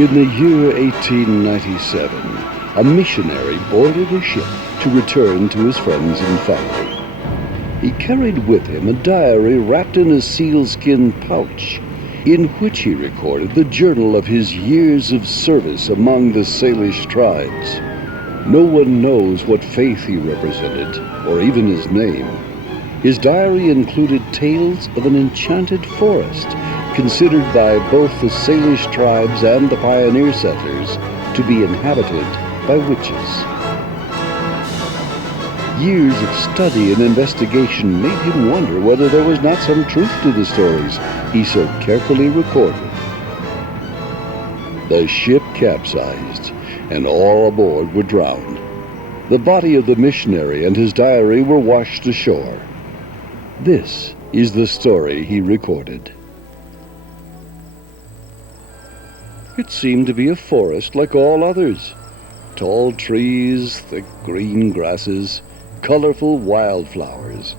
In the year 1897, a missionary boarded a ship to return to his friends and family. He carried with him a diary wrapped in a sealskin pouch, in which he recorded the journal of his years of service among the Salish tribes. No one knows what faith he represented, or even his name. His diary included tales of an enchanted forest, considered by both the Salish tribes and the pioneer settlers to be inhabited by witches. Years of study and investigation made him wonder whether there was not some truth to the stories he so carefully recorded. The ship capsized, and all aboard were drowned. The body of the missionary and his diary were washed ashore. This is the story he recorded. It seemed to be a forest like all others. Tall trees, thick green grasses, colorful wildflowers.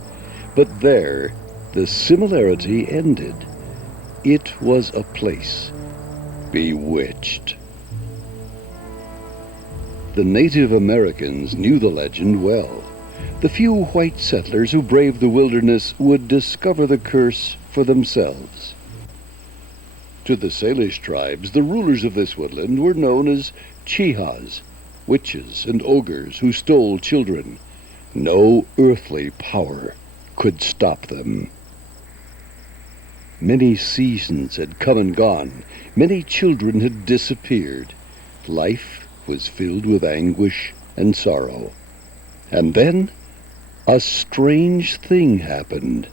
But there, the similarity ended. It was a place bewitched. The Native Americans knew the legend well. The few white settlers who braved the wilderness would discover the curse for themselves. To the Salish tribes, the rulers of this woodland were known as Chihas, witches and ogres who stole children. No earthly power could stop them. Many seasons had come and gone. Many children had disappeared. Life was filled with anguish and sorrow. And then, a strange thing happened.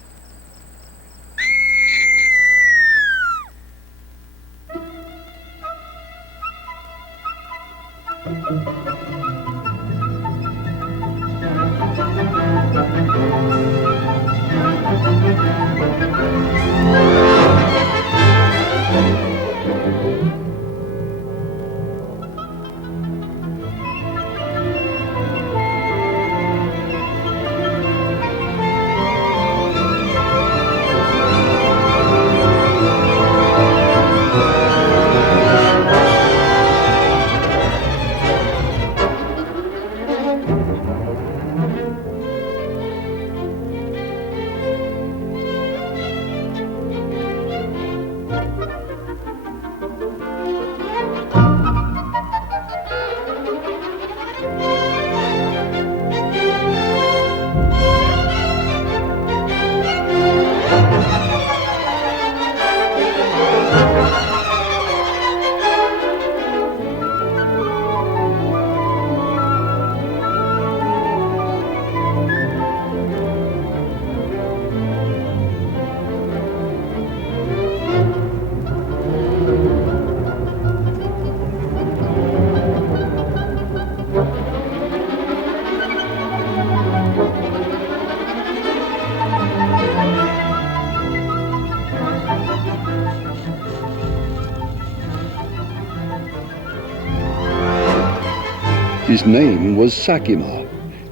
His name was Sakima,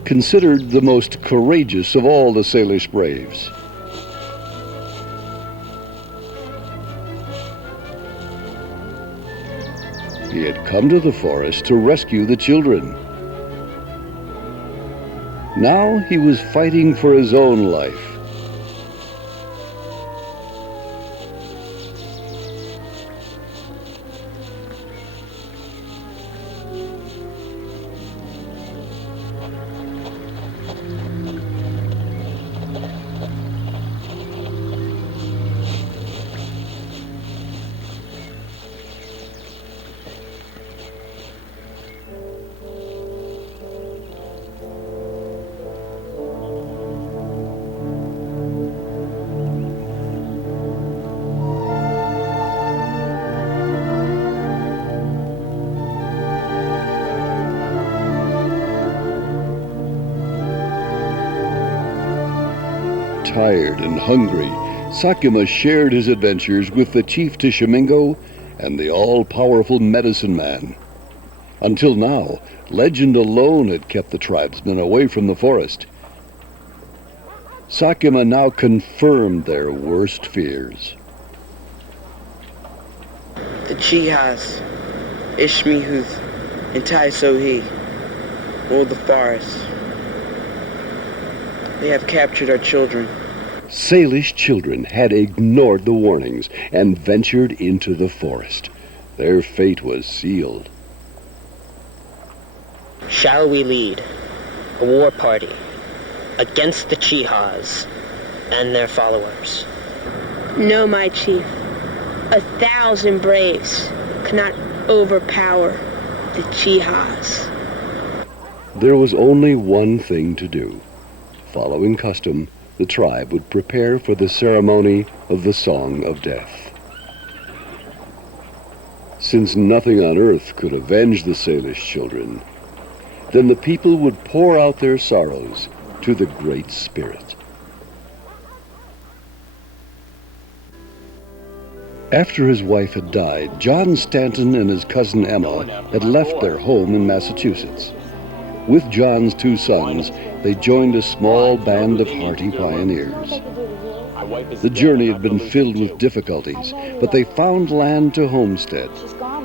considered the most courageous of all the Salish braves. He had come to the forest to rescue the children. Now he was fighting for his own life. Tired and hungry, Sakima shared his adventures with the chief Tishomingo and the all-powerful medicine man. Until now, legend alone had kept the tribesmen away from the forest. Sakima now confirmed their worst fears. The Chihas Ishmihuth, and Taisohi, or the forest. They have captured our children. Salish children had ignored the warnings and ventured into the forest. Their fate was sealed. Shall we lead a war party against the Chihas and their followers? No, my chief. 1,000 braves cannot overpower the Chihas. There was only one thing to do. Following custom, the tribe would prepare for the ceremony of the Song of Death. Since nothing on earth could avenge the Salish children, then the people would pour out their sorrows to the Great Spirit. After his wife had died, John Stanton and his cousin Emma had left their home in Massachusetts. With John's 2 sons, they joined a small band of hardy pioneers. The journey had been filled with difficulties, but they found land to homestead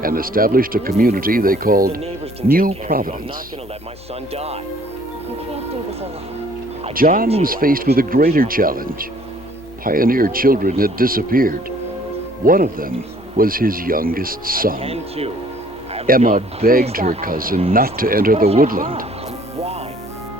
and established a community they called New Providence. John was faced with a greater challenge. Pioneer children had disappeared. One of them was his youngest son. Emma begged her cousin not to enter the woodland. Why?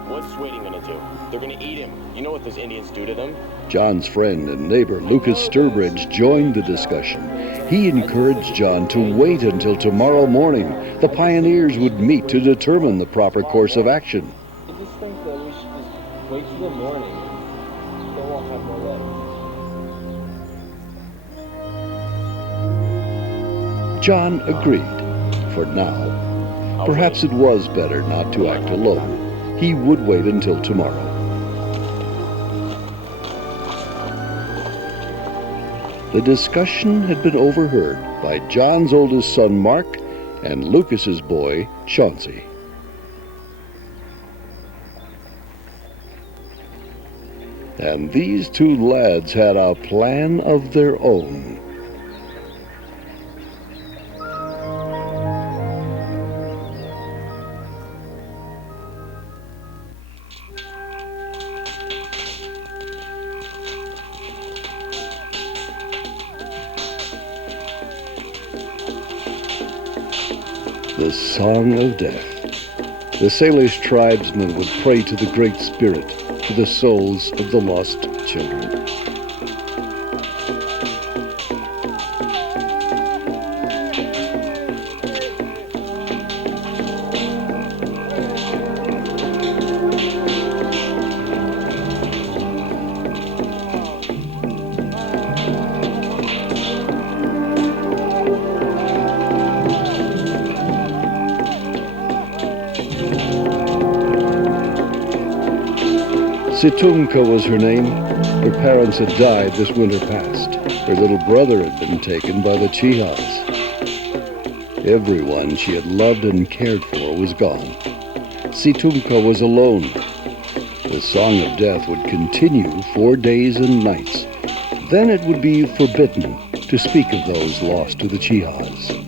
What's Sweeting gonna do? They're gonna eat him. You know what those Indians do to them? John's friend and neighbor Lucas Sturbridge joined the discussion. He encouraged John to wait until tomorrow morning. The pioneers would meet to determine the proper course of action. I just think that we should just wait till the morning. Then we'll have more light. John agreed, for now. Perhaps it was better not to act alone. He would wait until tomorrow. The discussion had been overheard by John's oldest son, Mark, and Lucas's boy, Chauncey. And these 2 lads had a plan of their own. The Song of Death. The Salish tribesmen would pray to the Great Spirit for the souls of the lost children. Situmka was her name. Her parents had died this winter past. Her little brother had been taken by the Chihas. Everyone she had loved and cared for was gone. Situmka was alone. The Song of Death would continue 4 days and nights. Then it would be forbidden to speak of those lost to the Chihas.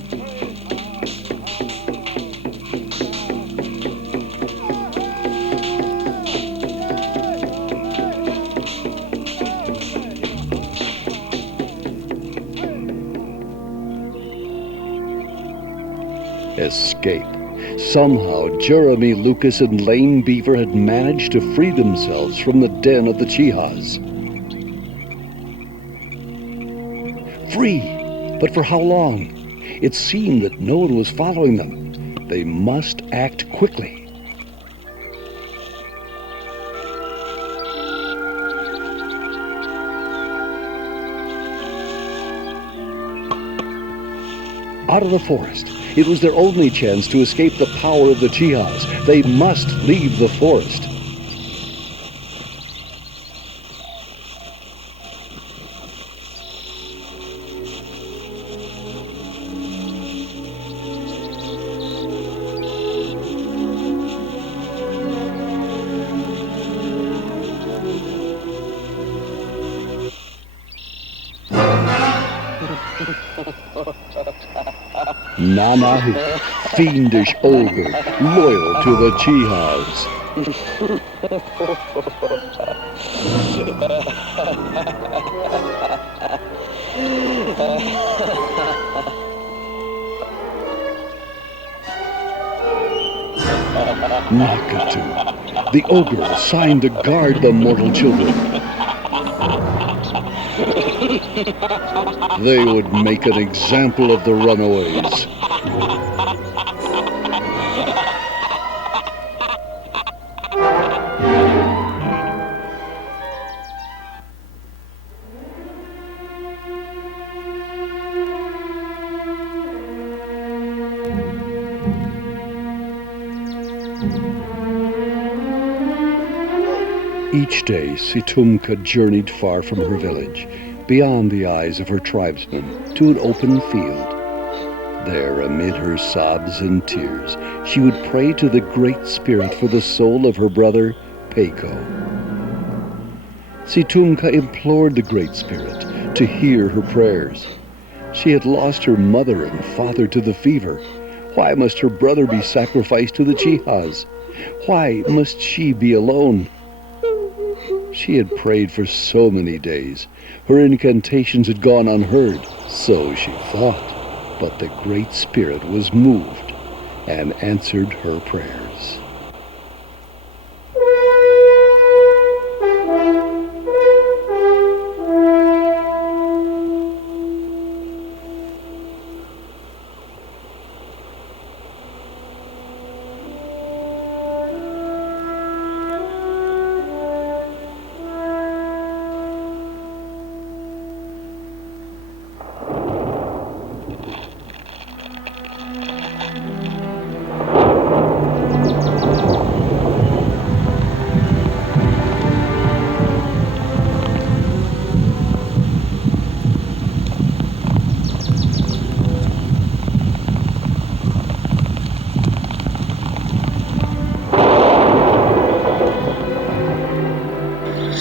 Escape. Somehow, Jeremy, Lucas, and Lane Beaver had managed to free themselves from the den of the Chihas. Free! But for how long? It seemed that no one was following them. They must act quickly. Out of the forest. It was their only chance to escape the power of the Chihas. They must leave the forest. Nana, fiendish ogre, loyal to the Chihas. Nakatu, the ogre assigned to guard the mortal children. They would make an example of the runaways. Each day, Situmka journeyed far from her village, beyond the eyes of her tribesmen, to an open field. There, amid her sobs and tears, she would pray to the Great Spirit for the soul of her brother, Peiko. Situmka implored the Great Spirit to hear her prayers. She had lost her mother and father to the fever. Why must her brother be sacrificed to the Chihas? Why must she be alone? She had prayed for so many days. Her incantations had gone unheard, so she thought. But the Great Spirit was moved and answered her prayers.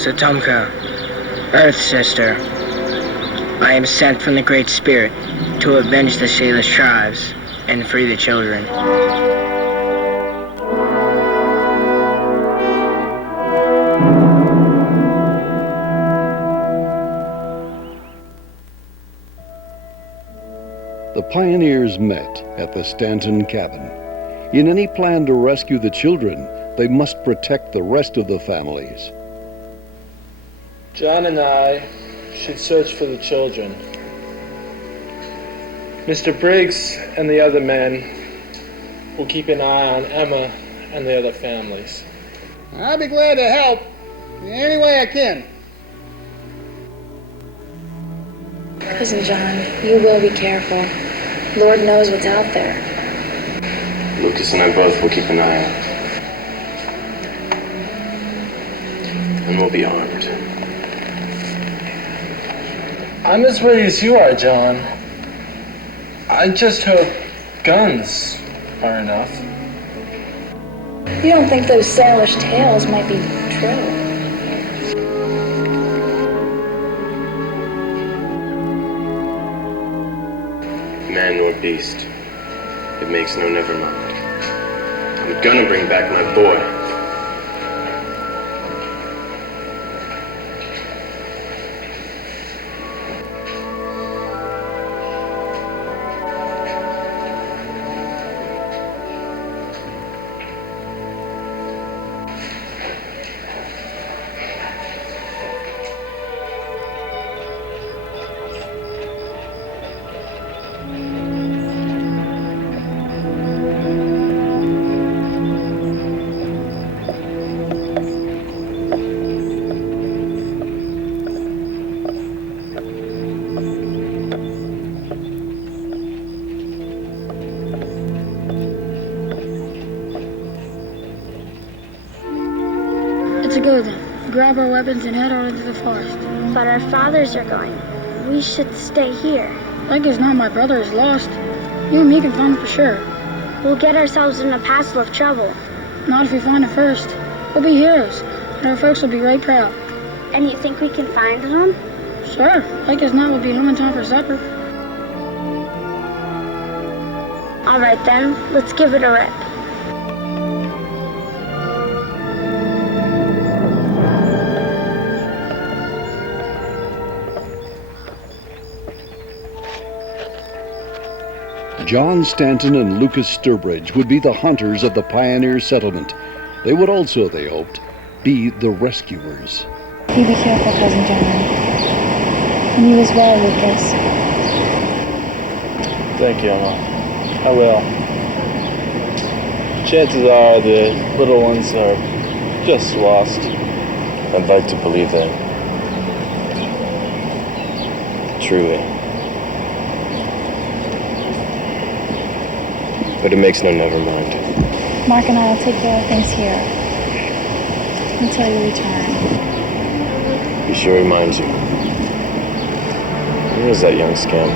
Situmka, Earth Sister, I am sent from the Great Spirit to avenge the Salish tribes and free the children. The pioneers met at the Stanton cabin. In any plan to rescue the children, they must protect the rest of the families. John and I should search for the children. Mr. Briggs and the other men will keep an eye on Emma and the other families. I'll be glad to help in any way I can. Cousin John, you will be careful. Lord knows what's out there. Lucas and I both will keep an eye out. And we'll be armed. I'm as ready as you are, John. I just hope guns are enough. You don't think those Salish tales might be true? Man nor beast. It makes no never mind. I'm gonna bring back my boy. Let's go then. Grab our weapons and head out into the forest. But our fathers are going. We should stay here. Like as not, my brother is lost. You and me can find him for sure. We'll get ourselves in a passel of trouble. Not if we find him first. We'll be heroes, and our folks will be right proud. And you think we can find them? Sure. Like as not, we'll be home in time for supper. All right then, let's give it a rip. John Stanton and Lucas Sturbridge would be the hunters of the pioneer settlement. They would also, they hoped, be the rescuers. You be careful, Cousin John. And you as well, Lucas. Thank you, Emma. I will. Chances are the little ones are just lost. I'd like to believe that. Truly. But it makes no never mind. Mark and I will take care of things here until you return. He sure reminds you. Where is that young scamp?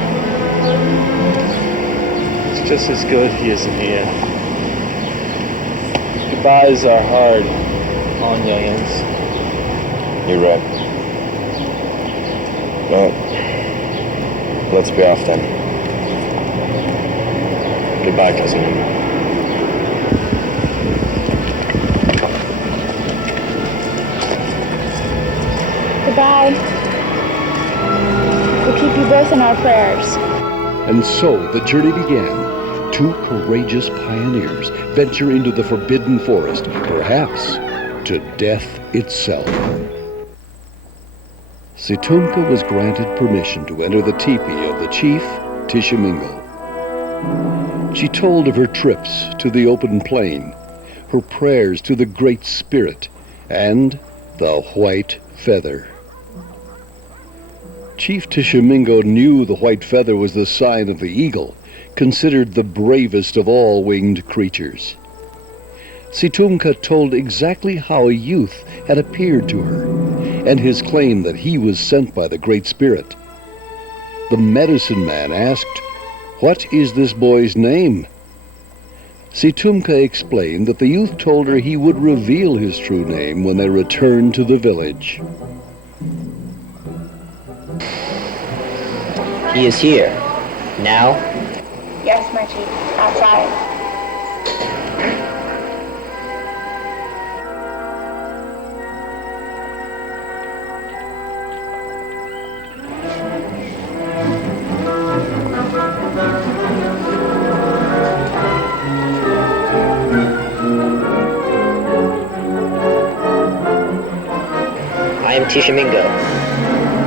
It's just as good he isn't here. Goodbyes are hard on youngins. You're right. Well, let's be off then. Goodbye, Cousin Emma. Goodbye. We'll keep you both in our prayers. And so the journey began. Two courageous pioneers venture into the forbidden forest, perhaps to death itself. Situmka was granted permission to enter the teepee of the chief, Tishomingo. She told of her trips to the open plain, her prayers to the Great Spirit, and the white feather. Chief Tishomingo knew the white feather was the sign of the eagle, considered the bravest of all winged creatures. Situmka told exactly how a youth had appeared to her, and his claim that he was sent by the Great Spirit. The medicine man asked, "What is this boy's name?" Situmka explained that the youth told her he would reveal his true name when they returned to the village. He is here. Now? Yes, my chief. Outside. I am Tishomingo,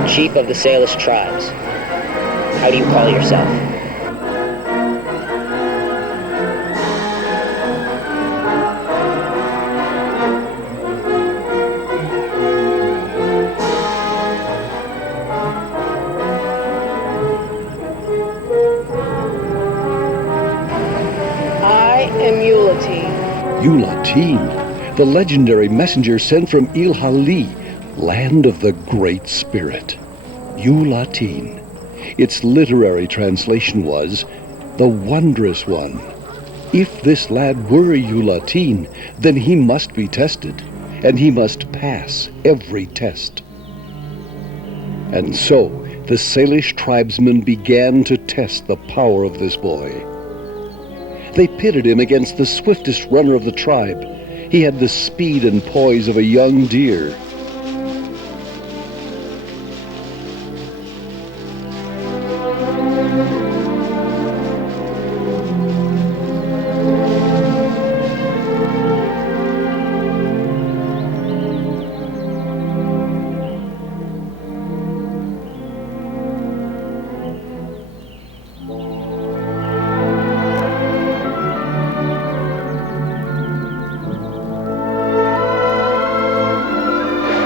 chief of the Salish tribes. How do you call yourself? I am Yoo-lah-teen. Yoo-lah-teen, the legendary messenger sent from Il-Hali, land of the Great Spirit. Yoo-lah-teen. Its literary translation was, the Wondrous One. If this lad were Yoo-lah-teen, then he must be tested, and he must pass every test. And so, the Salish tribesmen began to test the power of this boy. They pitted him against the swiftest runner of the tribe. He had the speed and poise of a young deer.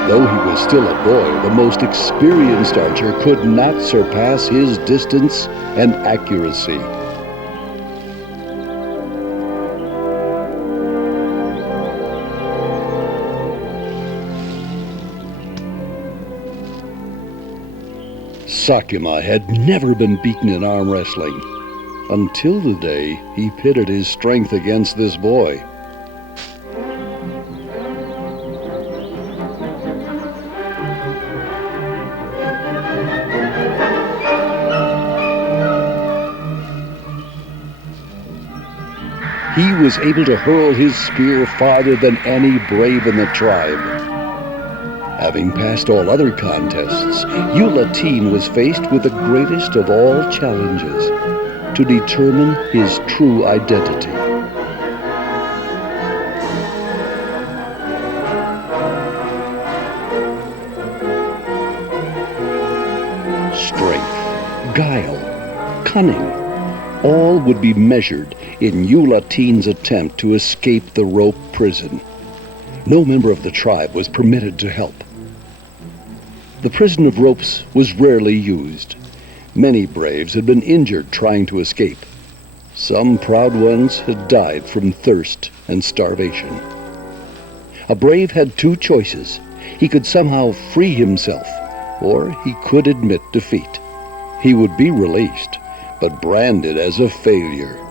Though he was still a boy, the most experienced archer could not surpass his distance and accuracy. Sakima had never been beaten in arm wrestling, until the day he pitted his strength against this boy. he was able to hurl his spear farther than any brave in the tribe. Having passed all other contests, Yoo-lah-teen was faced with the greatest of all challenges, to determine his true identity. Strength, guile, cunning, all would be measured in Yoo-lah-teen's attempt to escape the rope prison. No member of the tribe was permitted to help. The prison of ropes was rarely used. Many braves had been injured trying to escape. Some proud ones had died from thirst and starvation. A brave had two choices. He could somehow free himself, or he could admit defeat. He would be released, but branded as a failure.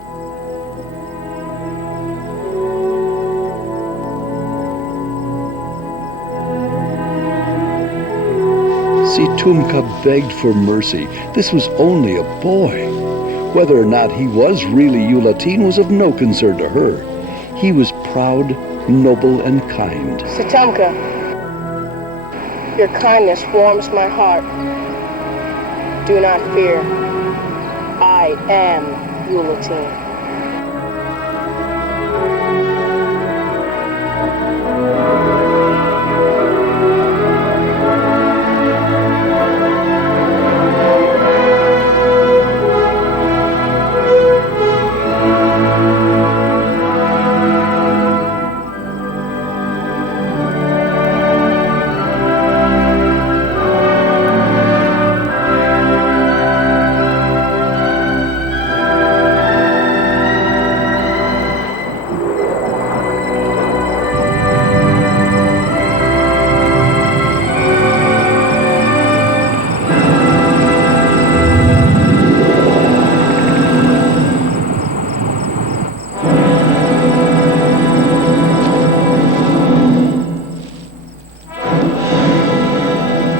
Tumka begged for mercy. This was only a boy. Whether or not he was really Yoo-lah-teen was of no concern to her. He was proud, noble, and kind. Tumka, your kindness warms my heart. Do not fear. I am Yoo-lah-teen.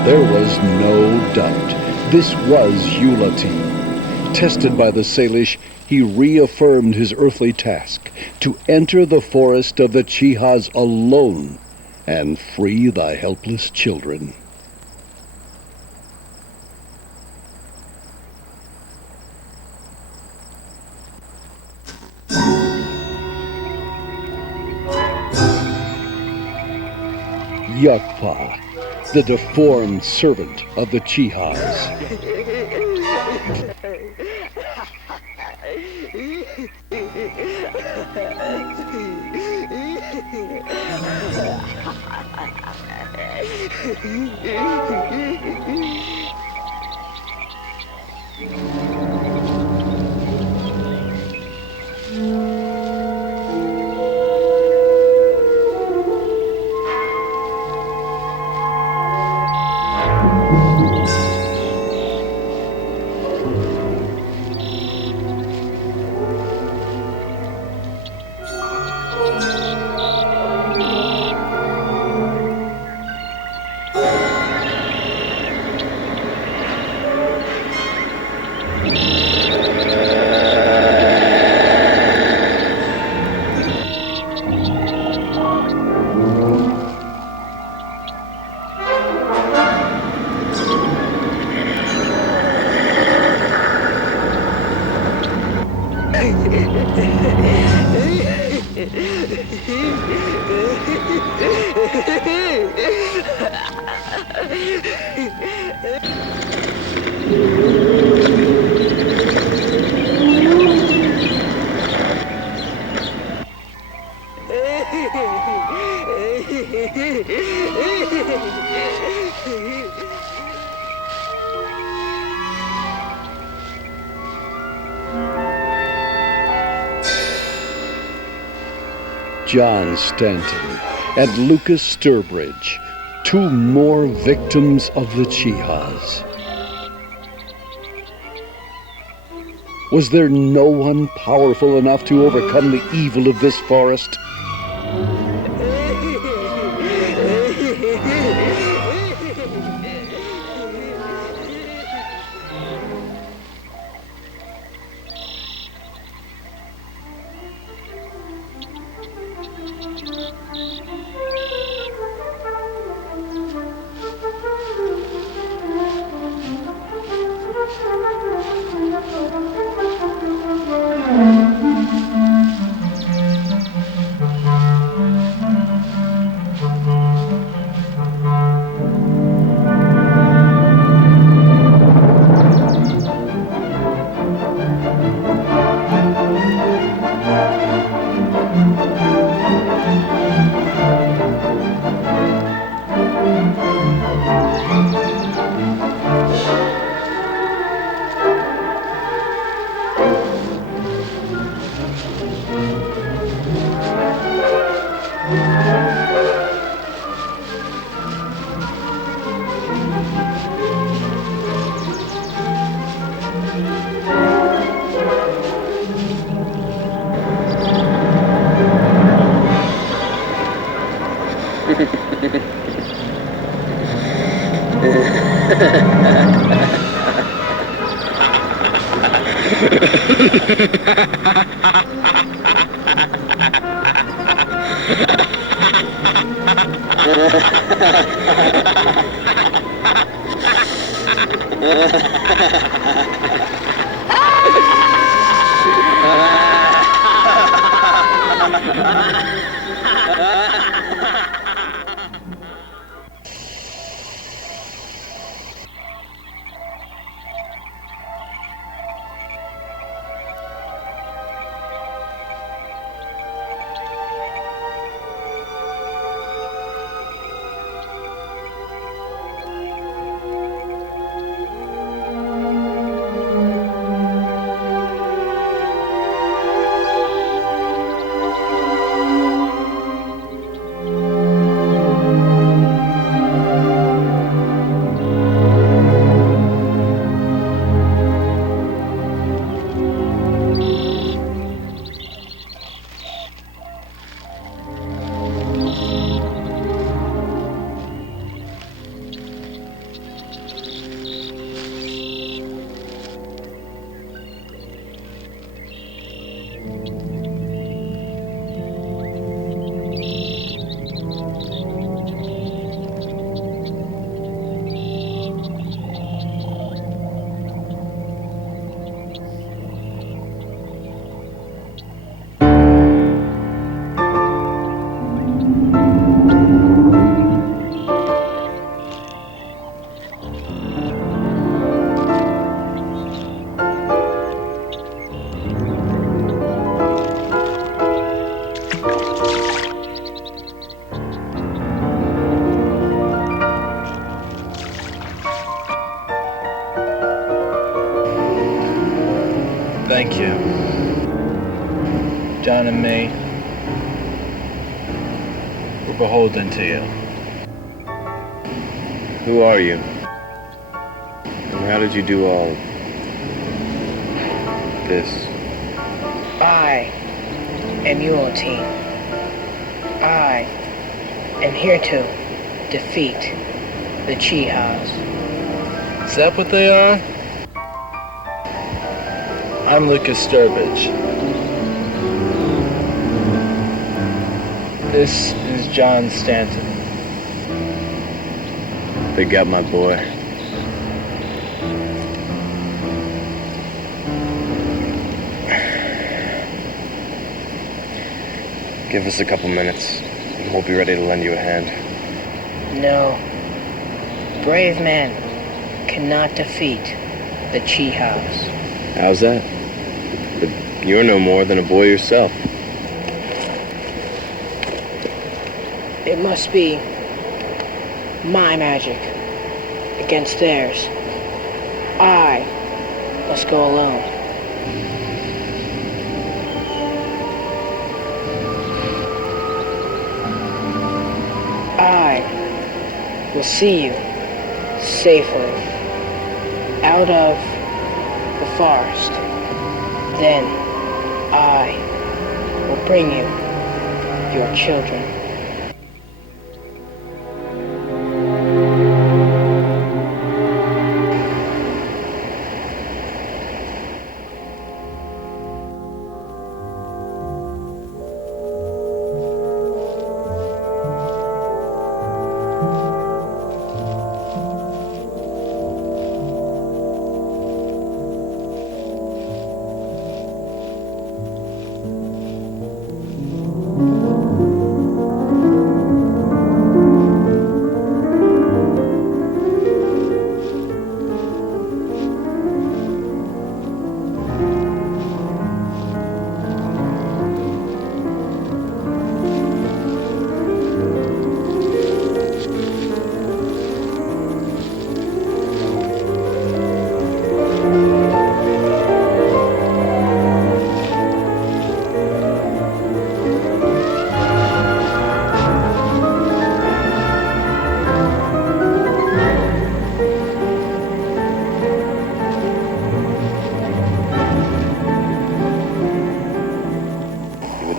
There was no doubt. This was Yoo-lah-teen. Tested by the Salish, he reaffirmed his earthly task, to enter the forest of the Chihas alone and free thy helpless children. Yakpa, the deformed servant of the Chihas. John Stanton and Lucas Sturbridge, two more victims of the Chihas. Was there no one powerful enough to overcome the evil of this forest? Thank you. John and me, we're beholden to you. Who are you? And how did you do all this? I am Yoo-lah-teen. I am here to defeat the Chihas. Is that what they are? I'm Lucas Sturbridge. This is John Stanton. They got my boy. Give us a couple minutes, and we'll be ready to lend you a hand. No. Brave men cannot defeat the Chihas. How's that? But you're no more than a boy yourself. It must be my magic against theirs. I must go alone. I will see you safely out of the forest. Then I will bring you your children.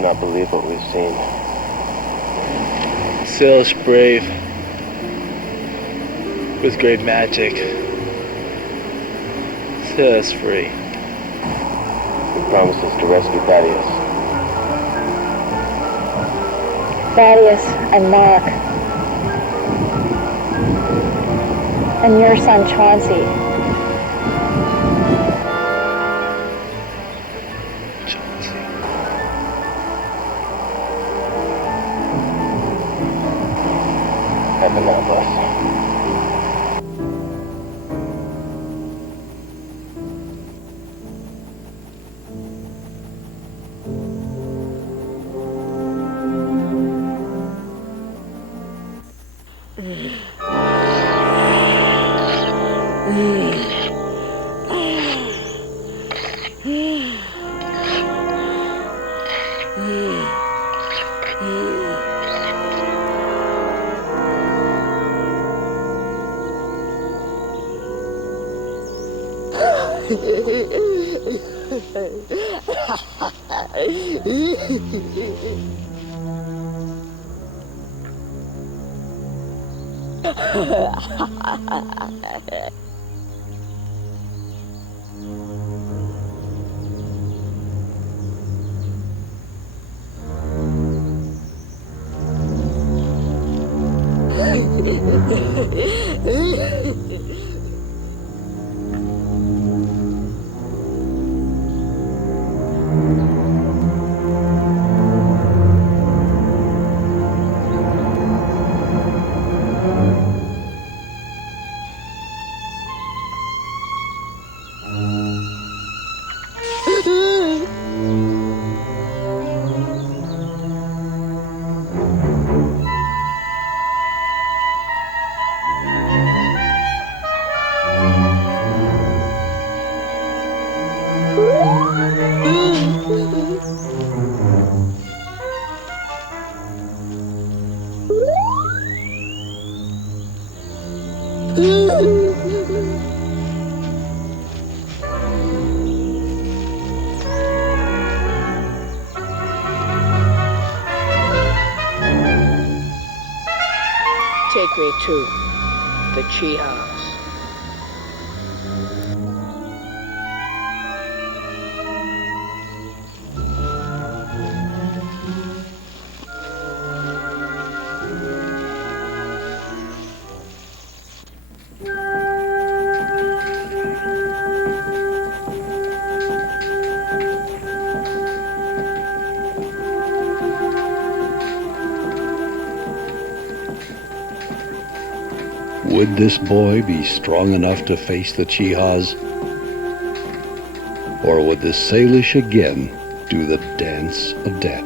cannot believe what we've seen. Salish brave, with great magic, set us free. He promises to rescue Thaddeus. Thaddeus and Mark. And your son Chauncey. Heaven help us. Take me to the tree house. Would this boy be strong enough to face the Chihas? Or would the Salish again do the dance of death?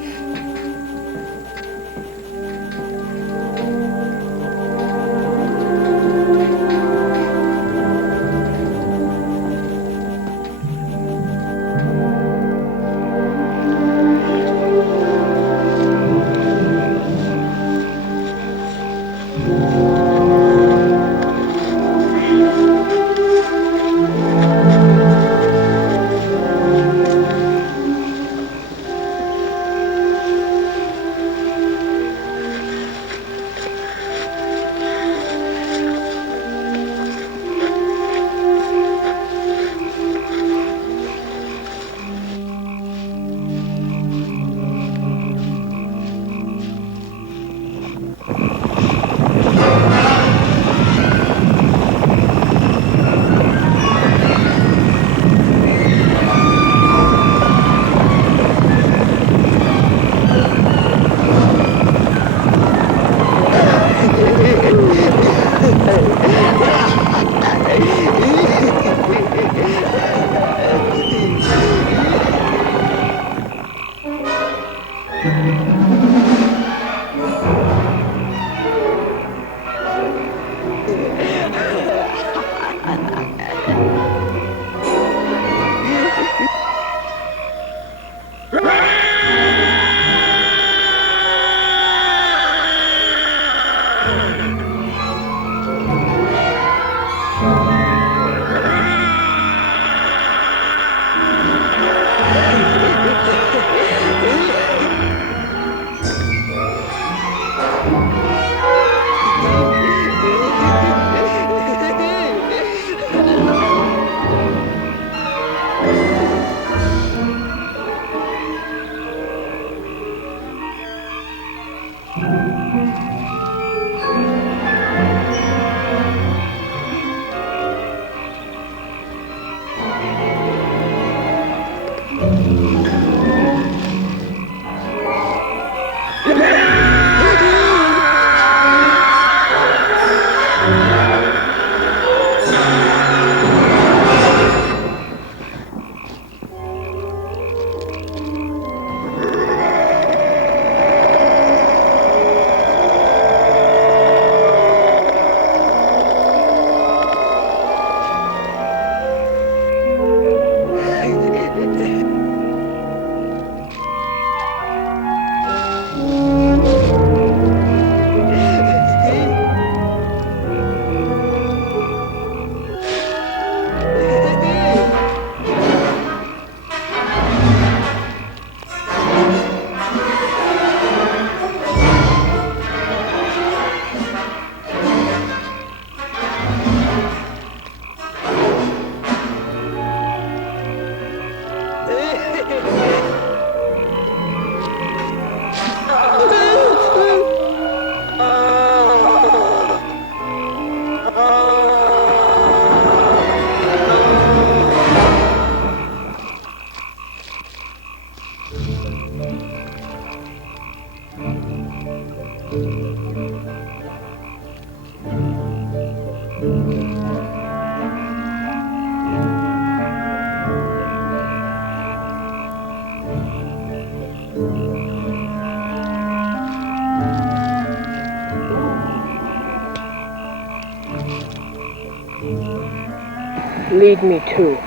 Lead me to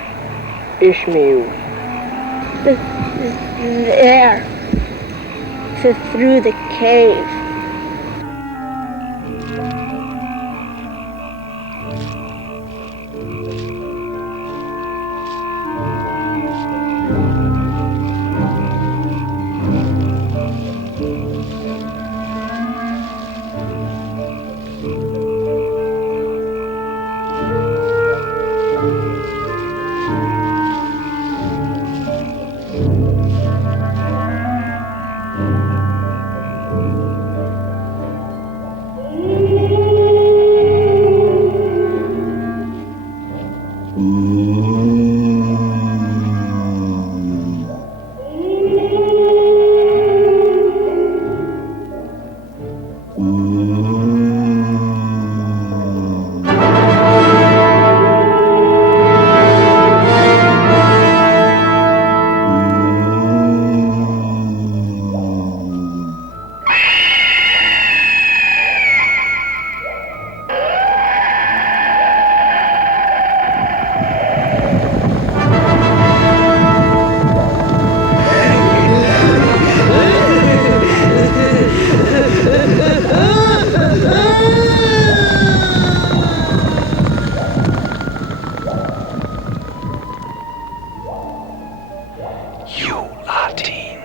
Ishmael. There. Through the cave. Yoo-lah-teen.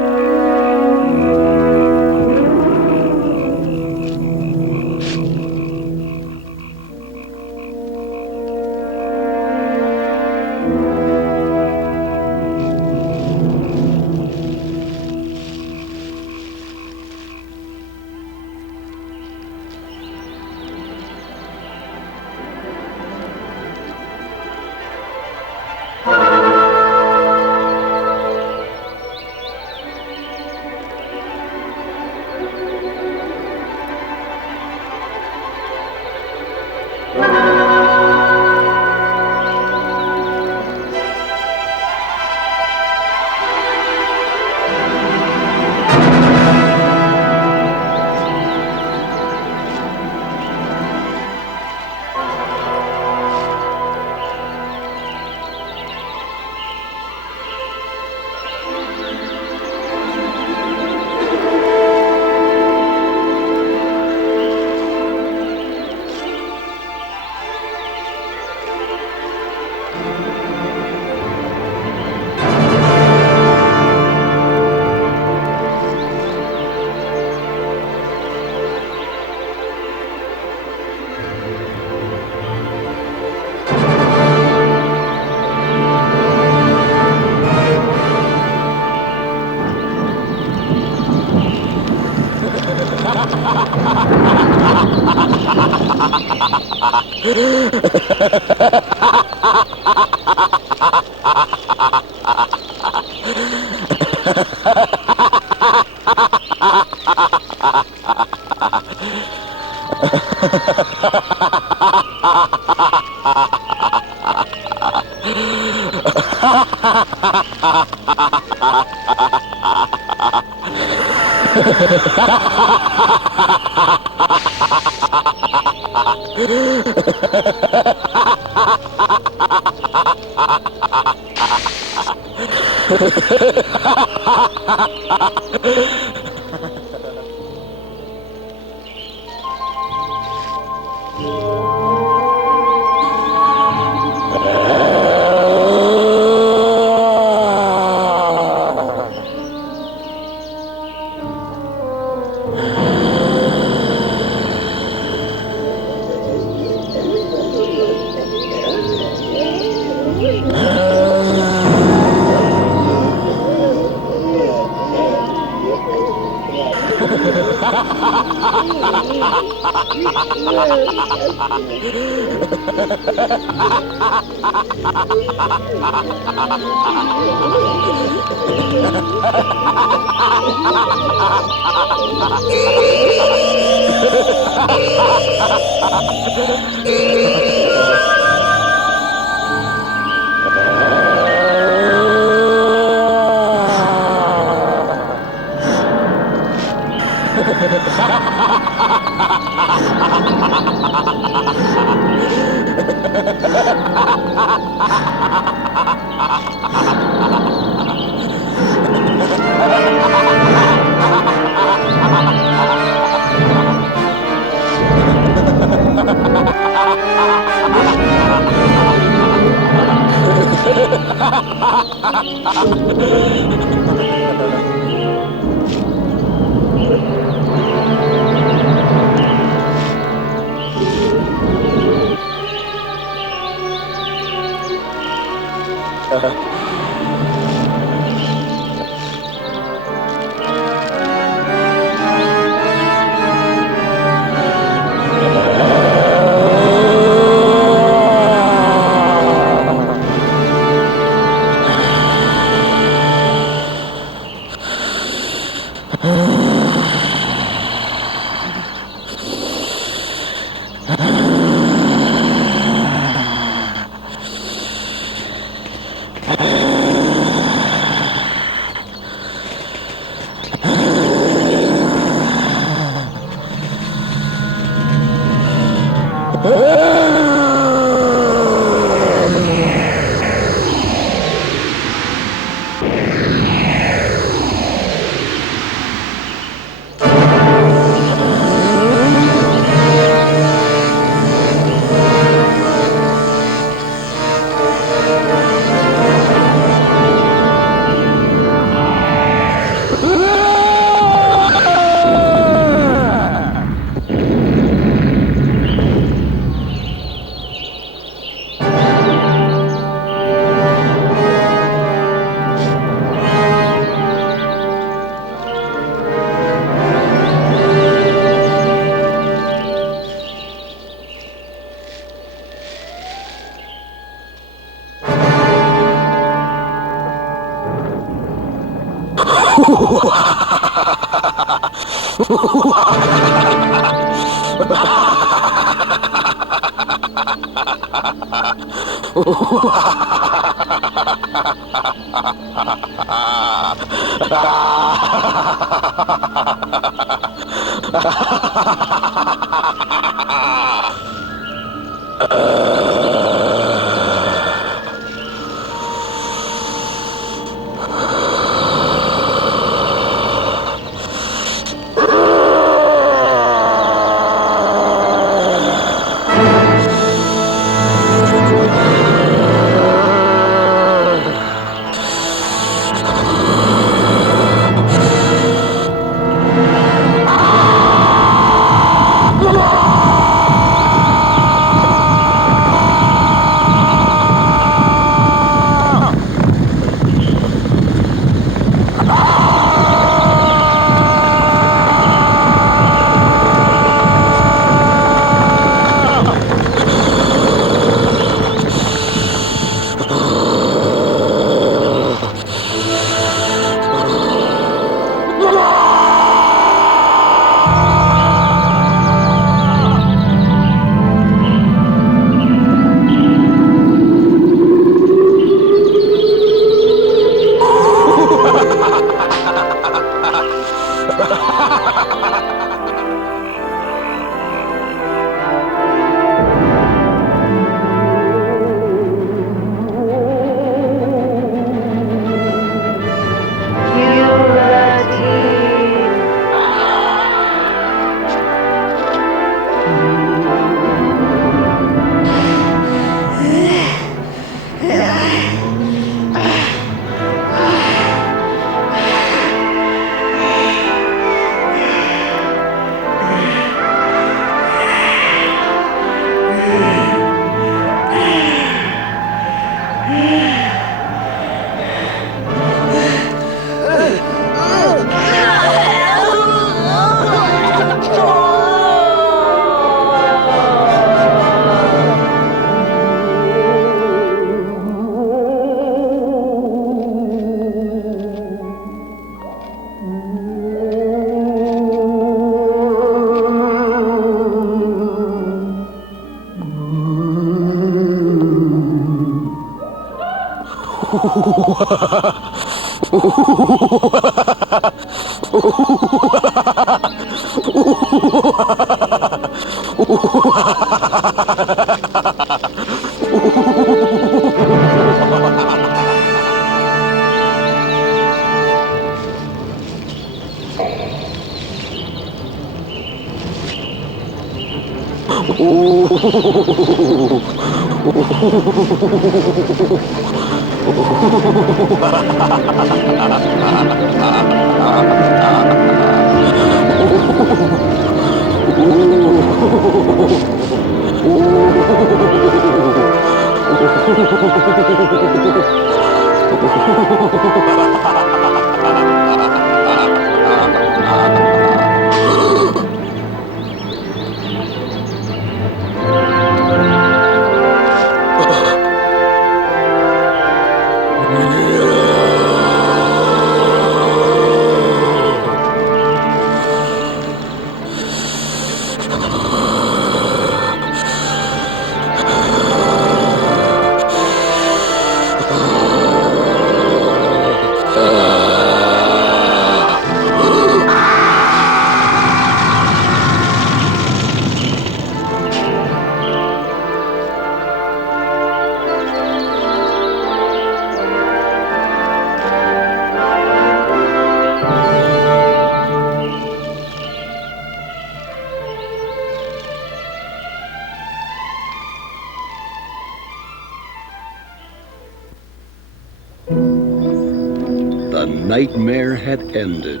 The nightmare had ended.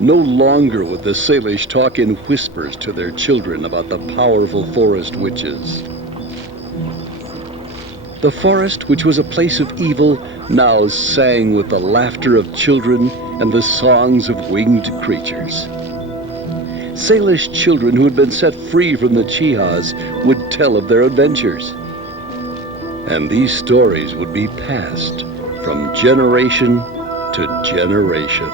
No longer would the Salish talk in whispers to their children about the powerful forest witches. The forest, which was a place of evil, now sang with the laughter of children and the songs of winged creatures. Salish children who had been set free from the Chihas would tell of their adventures. And these stories would be passed from generation to generation.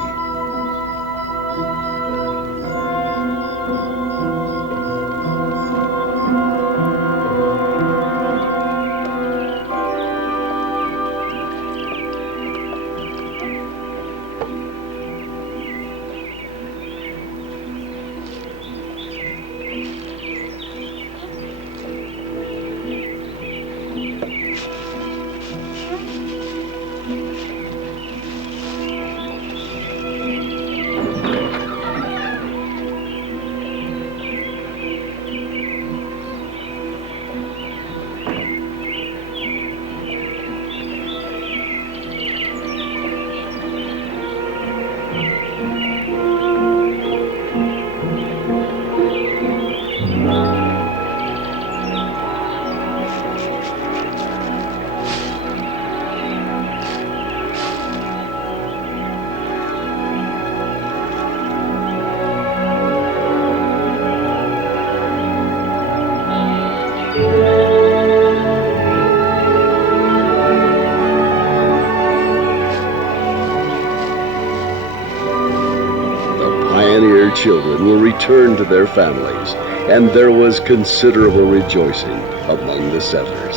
Children will return to their families, and there was considerable rejoicing among the settlers.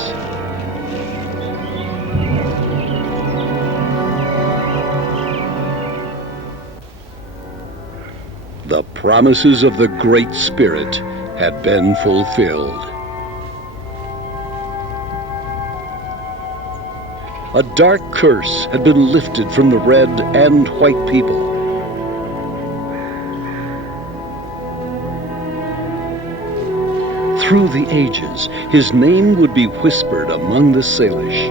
The promises of the Great Spirit had been fulfilled. A dark curse had been lifted from the red and white people. Through the ages, his name would be whispered among the Salish.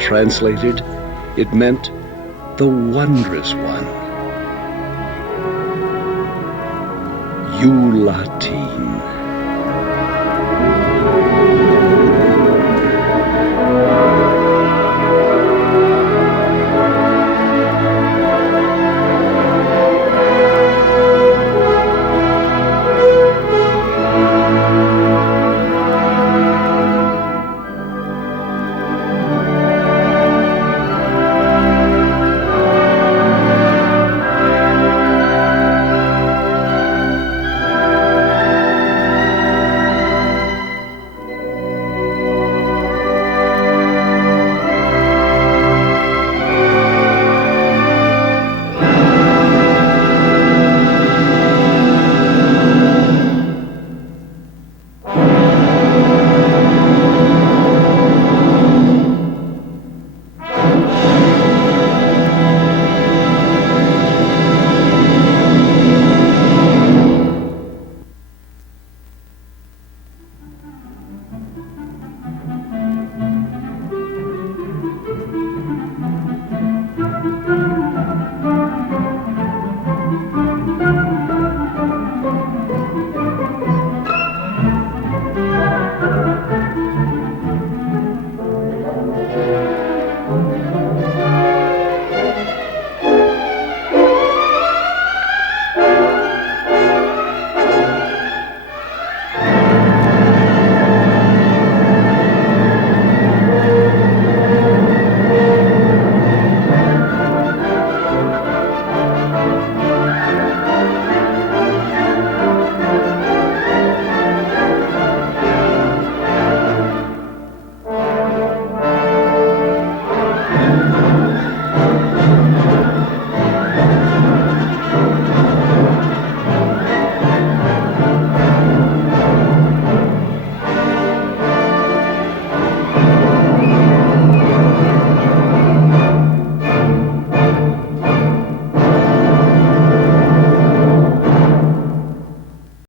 Translated, it meant the Wondrous One. Yoo-lah-teen.